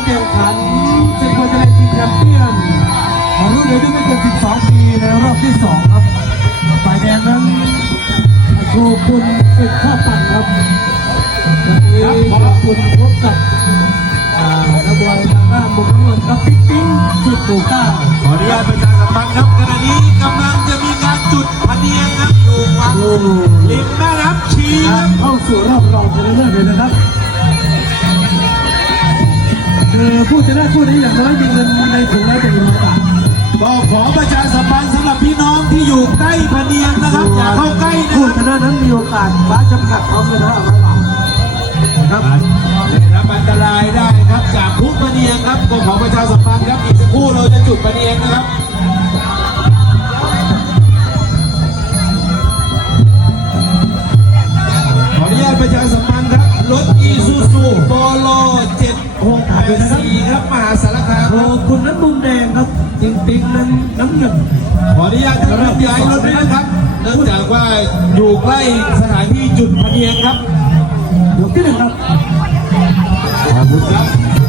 การแข่งขันเป็นคนจะได้ชิงแชมเปี้ยนรุ่นอายุไม่เกิน 12 ปีในรอบที่ 2 ครับฝ่ายแดงนั้นโชคุณเป็นข้อปั่นครับวันนี้ขอบคุณพบกับอ่านักบอลทางด้านบุกนวลกับปิ๊กปิ๊งจุดปูก้าขออนุญาตประชาสัมพันธ์ครับขณะนี้กำลังจะมีการจุดพะเนียงครับอยู่วังโอ้ริมแม่น้ำชีคการัรบเข้าสู่รอบรองชนะเลิศเลยนะครับคื อผู้ชนะคู่นี้อย่างน้อยมีเงินในถุงละหนึ่งร้อยบาทก็ขอประชาสัมพันธ์สำหรับพี่น้องที่อยู่ใกล้พะเนียงนะครับ อย่าเข้าใกล้นะผู้คชรับนะนั้นมีโอกาสคว้าจำกัดพร้อมกันนะร้อยบาทนะครับได้รับอันตรายได้ครับจากพุพะเนียงครับก็ขอประชาสัมพันธ์ครับอีกสักครู่เราจะจุดพะเนียงนะครับ ใกล้สถานที่จุดพะเนียงครับยกที่หนึ่งครับขอบคุณครับ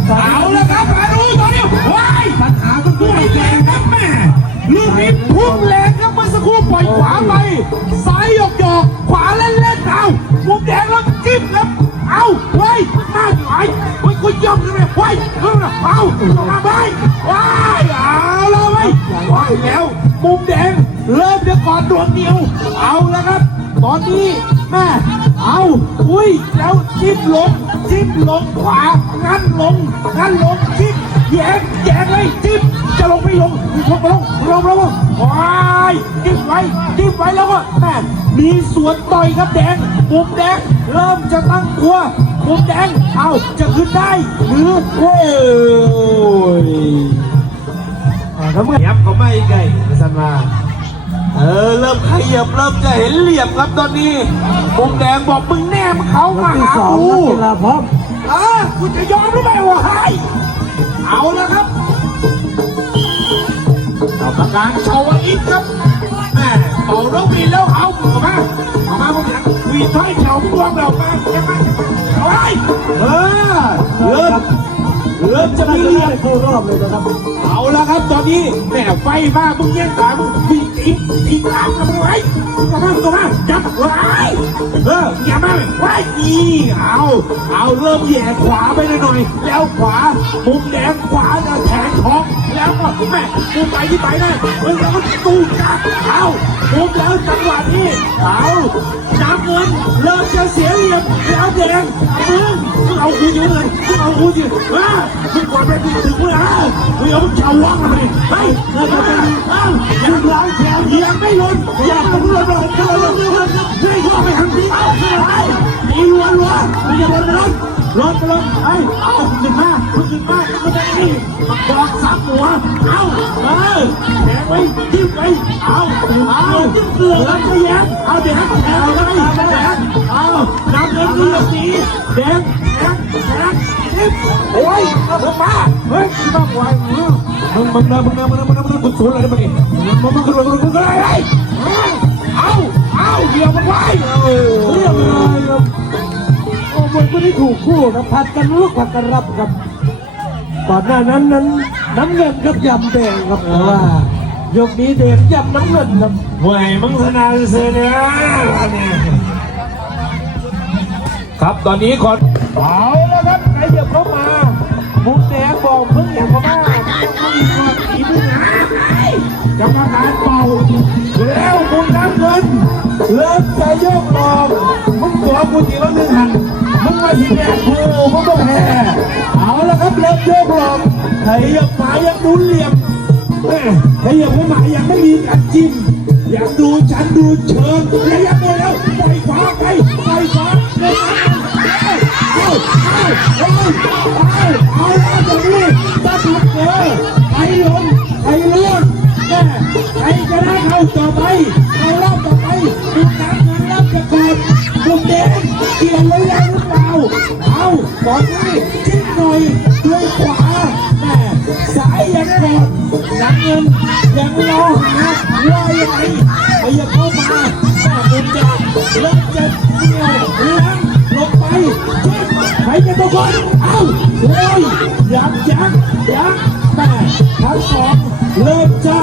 เอาละครับมาดูตอนนี้ว้ายปัญหาก็คือพุ่งแรงครับแม่ลูกนี้พุ่งแรงครับเมื่อสักครู่ปล่อยขวาไปซ้ายหยอกหยอกขวาเล่นเล่นเอามุมแดงแล้วจิ้มครับเอาไว้มาไอ้ไว้คุยย่อมกันเลยไว้เอาเอามา เริ่มจะกอดดวงเดียว เอาแล้วครับ ตอนนี้แม่เอาอุ้ยแล้วจิ้มลงจิ้มลงขวางั้นลงงั้นลงจิ้มแยงแยงเลยจิ้มจะลงไม่ลงลงลงลงลงลงว้ายจิ้มไว้จิ้มไว้แล้วก็แม่มีสวนต่อยครับแดงมุมแดงเริ่มจะตั้งตัวมุมแดงเอาจะขึ้นได้หรือโอ้ยทำไมยับเขาไม่ไงสันมา เออเริ่มขยับเริ่มจะเห็นเหลี่ยมครับตอนนี้มุมแดงบอกมึงแน่มึงเขายกมาที่หาสองกูนักกีฬาพร้อมเออกูจะยอมหรือไม่วะให้เอาละครับกรรมการชาวอิทครับแม่เป่านกหวีดแล้วเอาออกมาออกมาพวกนี้หวีดไฟเฉาพวกเรามาเยังไงเอาไว้เออเริ่ม เริ่มจะน่ามีจะเหลี่ได้ยมเข้ารอบเลยนะครับ เอาละครับตอนนี้แม่ไฟมามึงแย่งสามึงปีกอีกอีกตามกันไว้ก็มาก็มาจับไว้เอออย่ามาไว้อีเอาเอาเริ่มแย่ขวาไปหน่อย แล้วขวามุมแดงขวาจะแทงท้อง แล้วก็แม่มุมไปที่ไปนะเฮ้ยแล้วก็ตูจับเอามุมแล้วจังหวะนี้เอาน้ำเงินเริ่มจะเสียเหลี่ยมแล้วแดงมึงมึงเอากูอยู่เลยมึงเอากูอยู่เออมึงกดไปถึงถึงเมื่อไหร่มึงเอามึงเฉาว่างเลยเฮ้ยเราจะเป็นเอ้ายังร้อยแถวยังไม่ล้นยังไม่ล้นเลยจะล้นลยเฮ้ยว่าไปทางนี้เอาไปตีรัวรัวมึงจะล้นล้นล้นไปล้นเฮ้ยเอาขึ้นมาขึ้นมา บอกสับหัว เอาเออแทงไว้จิ้มไว้เอาเอาจิ้มเกลือแล้วก็แย้มเอาแดงแทงไว้แดงเอาน้ำเงินเลือดสีแดงแดงแดงจิ้มโอ้ยมึงมาเฮ้ยมึงมาไหวมึงมึงมึงนะมึงนะมึงนะมึงนะมึงคุณศูนย์อะไรมึงนี่มึงมึงมึงมึงมึงอะไรเอาเอาเดี๋ยวมันไว้เออเรียบร้อยครับโอ้มันไม่ได้ถูกคู่ครับผัดกันลุกผัดกันรับครับ ก่อนหน้านั้นนั้นน้ำเงินครับยำแดงครับแต่ว่ายกนี้แดงยำน้ำเงินครับหวยมึงสนาเสียเนี่ยครับตอนนี้ขอเอาแล้วครับใครเหยียบเข้ามามุมแดงบอกเพิ่งเหยียบเข้ามาต้องมีก่อนอีกนะกรรมการเป่าแล้วมุนน้ำเงินเริ่มจะโยกออกมึงตัวกูตีแล้วหนึ่งหัน มึงมาทีแรกกูก็ต้องแพ้เอาละครับเริ่มโยกออกไถยังหมายังดูเหลี่ยมไถ่ยังไม่หมายังไม่มีการจิ้มอยากดูฉันดูเชิงระยะไปแล้วไปขวาไปไปขวาเลยเอาเอาเอาเอาเอา เอาตอนนี้จิ้มหน่อยด้วยขวาแม่สายยังกดน้ำเงินยังรอหาว่ายังไงไปยังเข้ามาแม่บุญจะเริ่มจะเกี่ยวล้างลงไปจิ้มใครจะตะโกนเอ้าโอ้ยยักยักยักแม่ทั้งสองเริ่มจะ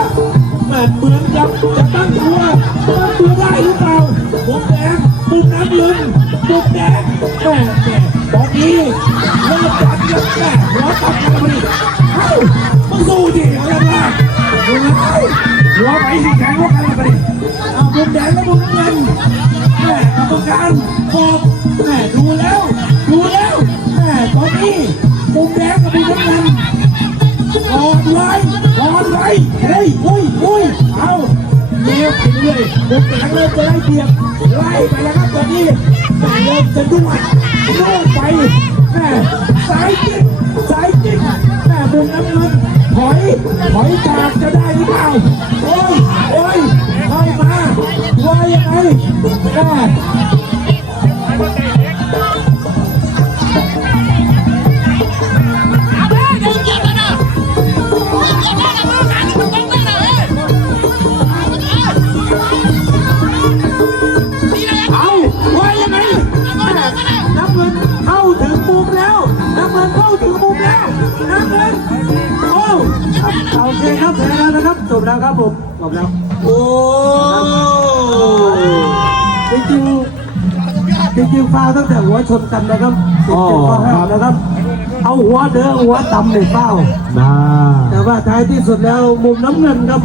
แม่เหมือนกับจะตั้งตัวตั้งตัวได้หรือเปล่ามุมแดงมุม วตัดกันมาดิเอ้ามึงสู้ดิอะไรล่ะเฮ้ยหัวไปสิแข็งหัวกันมาดิเอามุมแดงแล้วมุมเงินแม่กรรมการบอกแม่ดูแล้ว ดูแล้วแม่ตอนนี้มุมแดงกับมุมเงินอ่อนไว้อ่อนไว้เฮ้ยอุ้ยอุ้ยเอาเลี้ยวไปเรื่อยมุมแดงเริ่มจะไล่เบียดไล่ไปแล้วครับตอนนี้เริ่มจะด้วนด้วนไปแม่สายจิกสาย ครับจบแล้วครับผมจบแล้ว โอ้จริงๆจริงๆฟาวตั้งแต่หัวชนกันนะครับสิบเจ็ดข้อห้ามนะครับ เอาหัวเด้อหัวต่ำในเป้าน่าแต่ว่าท้ายที่สุดแล้วมุมน้ำเงินครับ